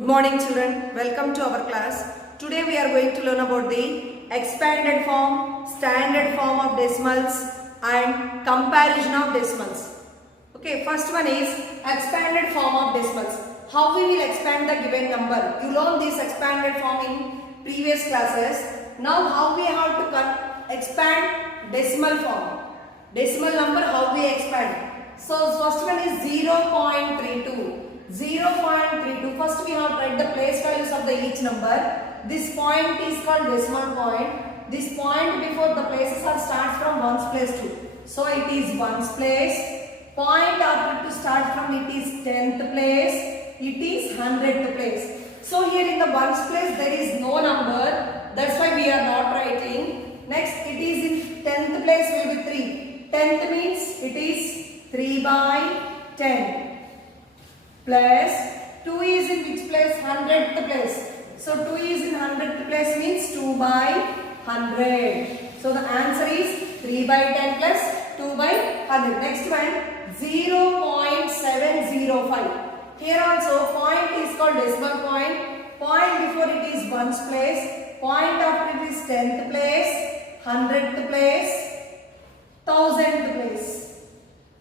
Good morning children, welcome to our class. Today we are going to learn about the expanded form, standard form of decimals and comparison of decimals. Okay, first one is expanded form of decimals. How we will expand the given number. You learned this expanded form in previous classes. Now how we have to expand decimal form. Decimal number how we expand. So first one is 0.32. 0.32. First we have to write the place values of the each number. This point is called decimal point. This point before the places are starts from ones place to. So it is ones place. Point after to start from it is 10th place. It is 100th place. So here in the ones place there is no number. That's why we are not writing. Next it is in 10th place will be 3. 10th means it is 3 by 10. Plus 2 is in which place? 100th place. So 2 is in 100th place means 2 by 100. So the answer is 3 by 10 plus 2 by 100. Next one 0.705. Here also point is called decimal point. Point before it is ones place. Point after it is 10th place, 100th place, 1000th place.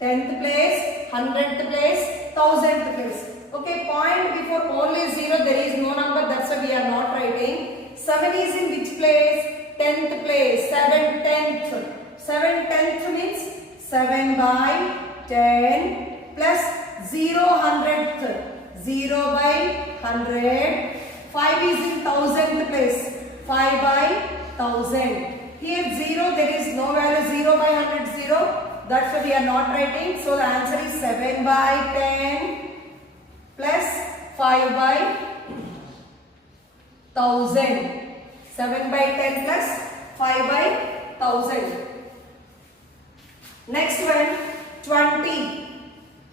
10th place, 100th place, 1000th place. Okay, point before only 0, there is no number, that's why we are not writing. 7 is in which place? 10th place, 7 tenth. 7 tenth means 7 by 10 plus 0 hundredth. 0 by 100. 5 is in 1000th place, 5 by 1000. Here 0, there is no value, 0 by 100, 0. That's why we are not writing. So the answer is 7 by 10 plus 5 by 1000. 7 by 10 plus 5 by 1000. Next one 20.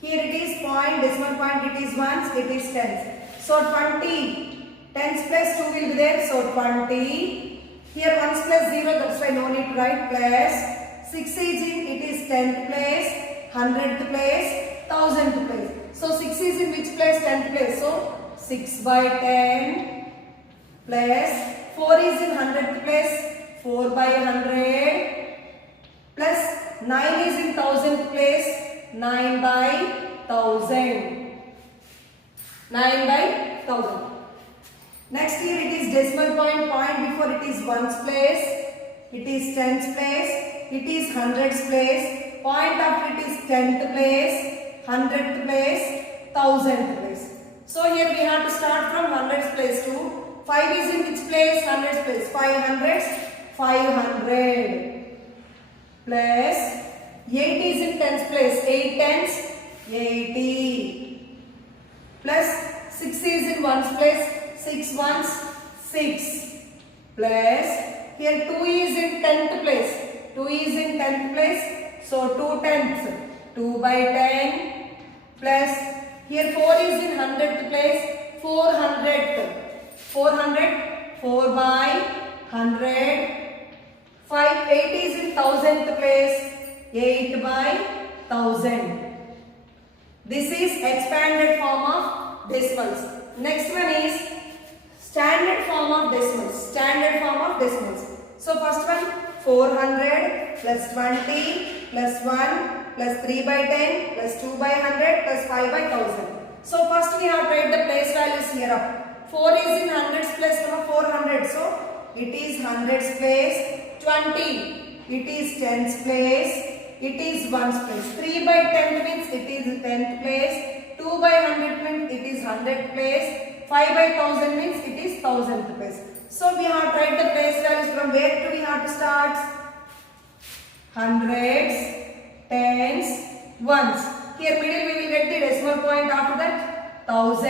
Here it is point, decimal point, it is ones, it is tens. So 20. Tens plus 2 will be there. So 20. Here ones plus 0, that's why no need to write. Plus 6 is in, it is 10th place, 100th place, 1000th place. So 6 is in which place? 10th place. So 6 by 10 plus 4 is in 100th place, 4 by 100 plus 9 is in 1000th place, 9 by 1000. 9 by 1000. Next here it is decimal point. Point before it is ones place, it is tens place, it is hundreds place. Point after it is 10th place, 100th place, 1000th place. So here we have to start from 100th place to 5 is in which place? 100th place. 500, 500 plus 8 is in 10th place. 8 tens, 80 plus 6 is in ones place. 6 ones, 6 plus here 2 is in 10th place. 2 is in 10th place. So 2 tenths. 2 by 10 plus here 4 is in 100th place. 400th. 400. 4 by 100. 5. 8 is in 1000th place. 8 by 1000. This is expanded form of decimals. Next one is standard form of decimals. Standard form of decimals. So first one 400 plus 20 plus 1 plus 3 by 10 plus 2 by 100 plus 5 by 1000. So first we have to write the place values here up. 4 is in hundreds place, number 400. So it is hundreds place. 20. It is tens place. It is ones place. 3 by 10 means it is 10th place. 2 by 100 means it is 100th place. 5 by 1000 means it is 1000th place. So we have to write the place values. From where do we have to start? Hundreds, tens, ones. Here middle we will get the decimal point. After that 1000,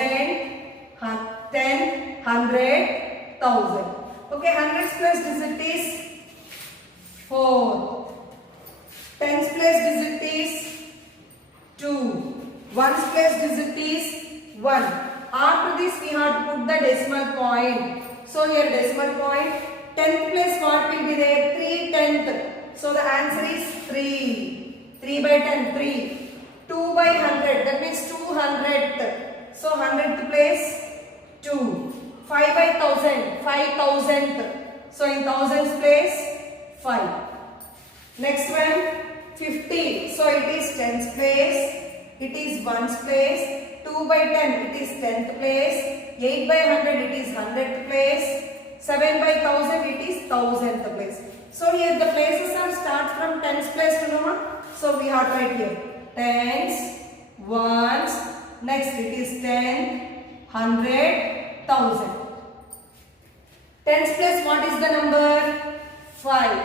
10, 100, 1000. Okay, hundreds plus digit is 4. Tens plus digit is 2. Ones plus digit is 1. After this we have to put the decimal point. So here decimal point, 10th place what will be there? 3 tenth. So the answer is 3. 3 by 10, 3. 2 by 100, that means 200th. So 100th place, 2. 5 by 1000, 5000th. So in thousands place, 5. Next one, 50. So it is tens place, it is ones place. 2 by 10, it is 10th place. 8 by 100, it is 100th place. 7 by 1000, it is 1000th place. So here the places are start from tens place to know. So we have right here tens, ones, next it is 10, 100, 1000. Tens place what is the number? 5.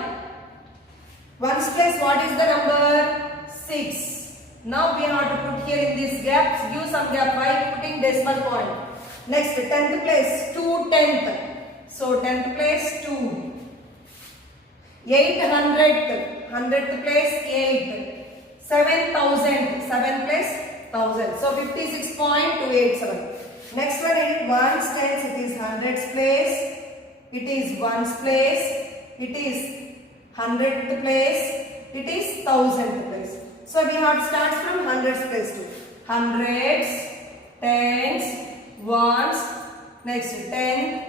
Ones place what is the number? 6. Now we have to put here in these gaps, give some gap by putting decimal point. Next 10th place, 2 tenth. So 10th place 2. 800th, 100th place 8. 7,000, 7 place 1000. So 56.287. Next one is ones, tens, it is hundreds place. It is ones place. It is hundredth place. It is thousandth place. So we have to start from hundreds place to hundreds, tens, ones, next 10,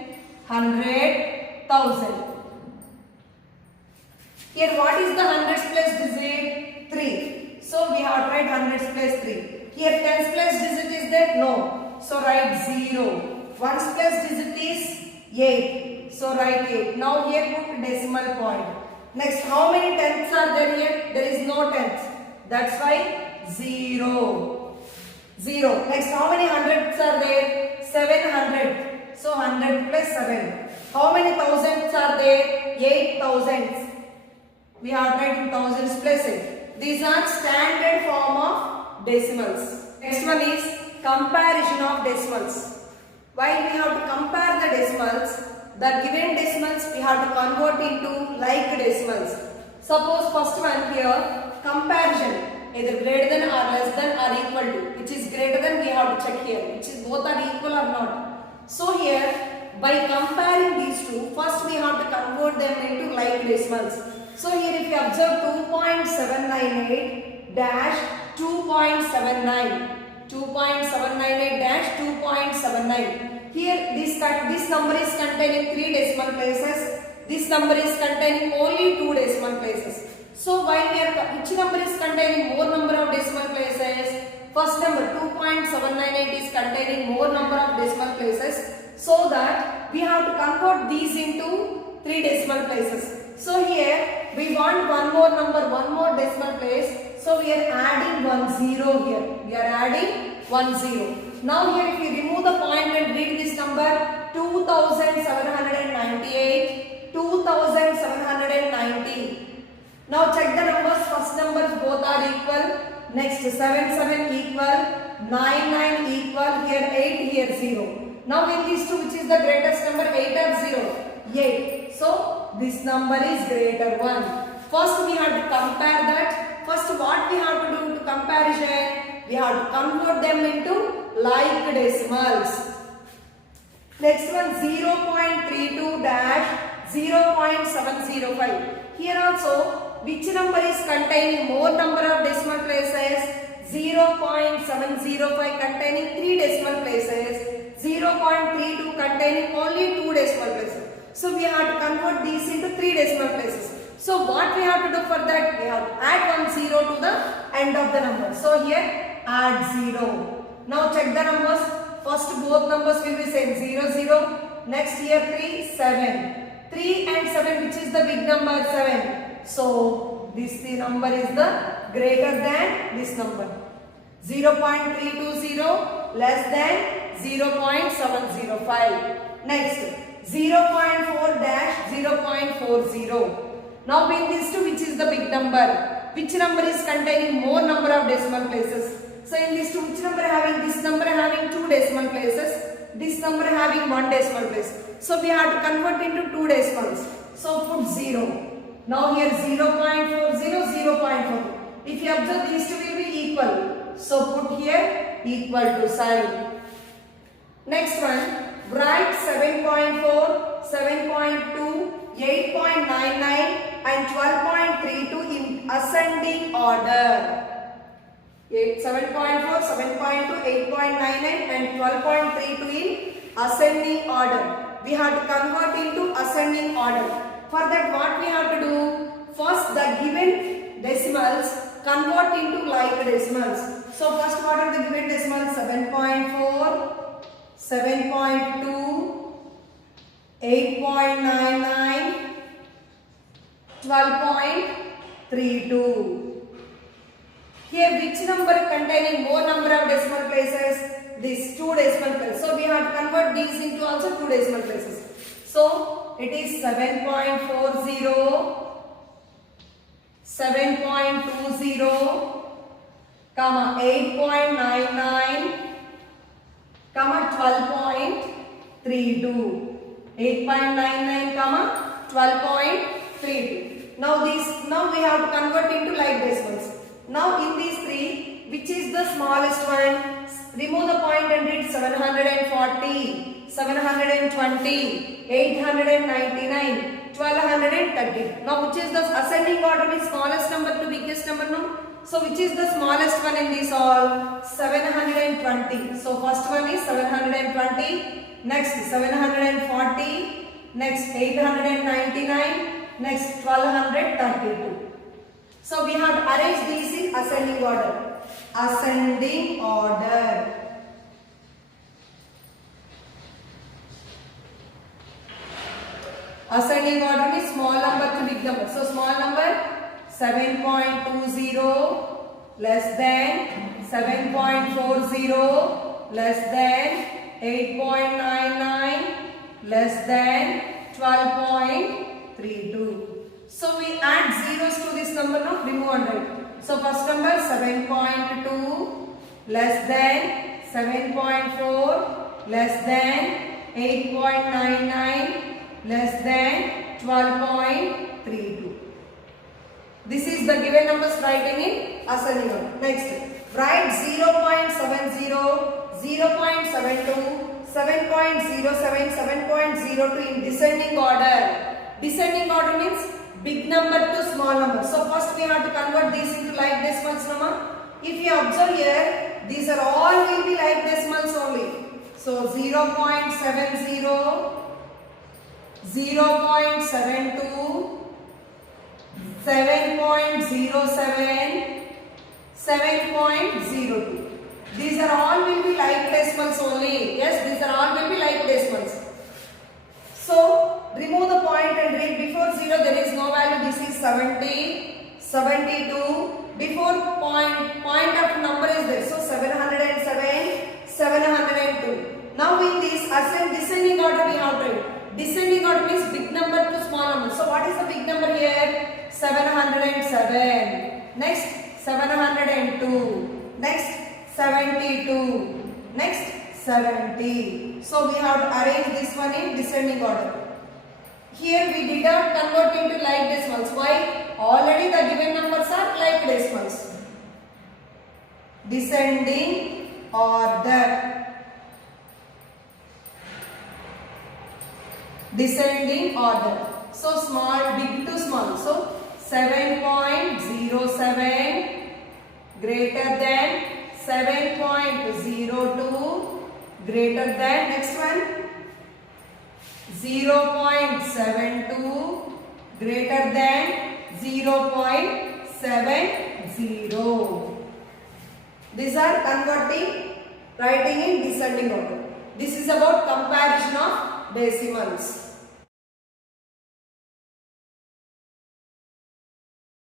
100, 1000. Here what is the hundreds place digit? 3. So we have to write hundreds place 3. Here tens place digit is there? No. So write 0. Ones place digit is 8. So write 8. Now here put decimal point. Next, how many tenths are there here? There is no tenths. That's why 0. 0. Next, how many hundreds are there? 700. So 100 plus 7. How many thousands are there? 8 thousands. We have write in thousands place 8. These are standard form of decimals. Next one is comparison of decimals. While we have to compare the decimals, the given decimals we have to convert into like decimals. Suppose first one here, comparison, either greater than or less than or equal to. Which is greater than we have to check here, which is both are equal or not. So here, by comparing these two, first we have to convert them into like decimals. So here if you observe 2.798 dash 2.79, 2.798 dash 2.79. Here this number is containing 3 decimal places. This number is containing only 2 decimal places. So while we are, which number is containing more number of decimal places? First number 2.798 is containing more number of decimal places. So that we have to convert these into 3 decimal places. So here we want one more number, one more decimal place. So we are adding 1 0 here. We are adding 1 0. Now here if you remove the point and read this number 2798, 2790. Now check the numbers. First numbers both are equal. Next 7 equal, 9 equal. Here 8, here 0. Now in these two, which is the greatest number? 8 or 0? 8. So this number is greater 1. First we have to compare that. First what we have to do to comparison? We have to convert them into like decimals. Next one 0.32 dash 0.705. Here also which number is containing more number of decimal places? 0.705 containing 3 decimal places. 0.32 containing only 2 decimal places. So we have to convert these into 3 decimal places. So what we have to do for that? We have to add 1 0 to the end of the number. So here add 0. Now check the numbers. First both numbers will be same 0 0. Next here 3 7. 3 and 7, which is the big number? 7. So this number is the greater than this number. 0.320 less than 0.705. Next 0.4 dash 0.40. Now in these two, which is the big number? Which number is containing more number of decimal places? So in these two, which number having this number having 2 decimal places, this number having 1 decimal place. So we have to convert into 2 decimals. So put 0. Now here 0.40, 0.4. If you observe, these two will be equal. So put here equal to sign. Next one, write 7.4, 7.2, 8.99 and 12.32 in ascending order. 7.4, 7.2, 8.99 and 12.32 in ascending order. We have to convert into ascending order. For that, what we have to do? First, the given decimals convert into like decimals. So first, what are the given decimals? 7.4, 7.2, 8.99, 12.32. Here, which number containing more number of decimal places? These 2 decimal places. So we have to convert these into also 2 decimal places. So it is 7.40, 7.20, comma 8.99, comma 12.32. 8.99, comma 12.32. Now we have to convert into like decimals. Now in these 3, which is the smallest one? Remove the point and read 740, 720, 899, 1230. Now which is the ascending order is smallest number to biggest number now? So which is the smallest one in this all? 720. So first one is 720, next 740, next 899, next 1232. So we have to arrange these in ascending order. Ascending order. Ascending order means small number to big number. So small number 7.20 less than 7.40 less than 8.99 less than 12.32. So we add zeros to this number now, remove 100. So first number 7.2 less than 7.4 less than 8.99 less than 12.32. This is the given numbers writing in ascending order. Next, write 0.70, 0.72, 7.07, 7.02 in descending order. Descending order means big number to small number. So first we have to convert these into like decimals number. If you observe here, these are all will be like decimals only. So 0.70, 0.72, 7.07, 7.02. These are all will be like decimals only. Yes, these are all will be like decimals. So remove the point and read before 0 there is no value. This is 70, 72. Before point of number is there. So 707, 702. Now in this descending order we have to write. Descending order means big number to small number. So what is the big number here? 707. Next 702. Next 72. Next 70. So we have to arrange this one in descending order. Here we did not convert into like decimals. Why? Already the given numbers are like decimals. Descending order. Descending order. So small, big to small. So 7.07 greater than 7.02 greater than next one 0.72 greater than 0.70. These are converting, writing in descending order. This is about comparison of decimals.